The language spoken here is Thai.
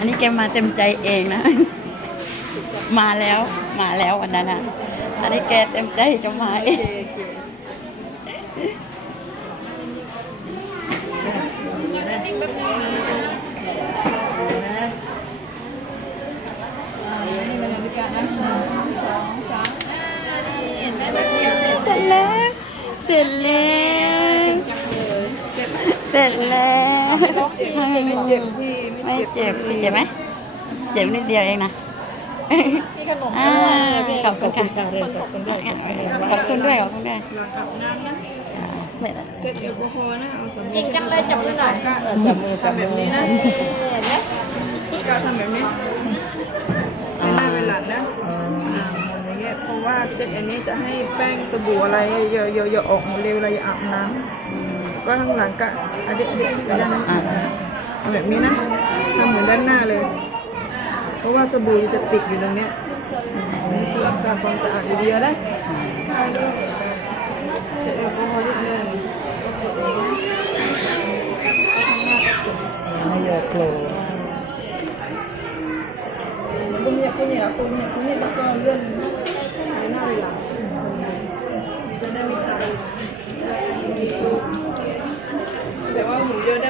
อันนี้แกมาเต็มใจเองนะ มาแล้วมาแล้ววันนั้นอะอันนี้แกเต็มใจจะมาเองเสร็จแล้วเสร็จแล้ว เสร็จแล้วไม่เจ็บพี่เจ็บไหมเจ็บนิดเดียวเองนะมีขนมอ่าด้วยขอบคุณค่ะขอบคุณด้วยขอบคุณด้วยขอบคุณด้วยหลังอาบน้ำนะอ่าไม่ละเช็ดแอลกอฮอล์นะเอาสำจริลีงจังเลยจับมือหน่อยจับมือจับแบบนี้นะเห็นไหมก็ทำแบบนี้ให้หน้าเป็นหลังนะอ่าหมุนอย่างเงี้ยเพราะว่าเช็ดอันนี้จะให้แป้งสบู่อะไรเยอะๆอย่าออกมาเร็วเลยอย่าอาบน้ำ ก็ข้างหลังก็อันนี้เด็กไปด้านนั้นอ่าเอาแบบนี้นะทำเหมือนด้านหน้าเลย เพราะว่าสบู่จะติดอยู่ตรงเนี้ยรักษาความสะอาดอยู่ดีนะเช็ดแอลกอฮอล์นิดนึงไม่เยอะโกร punya punya punya punya tak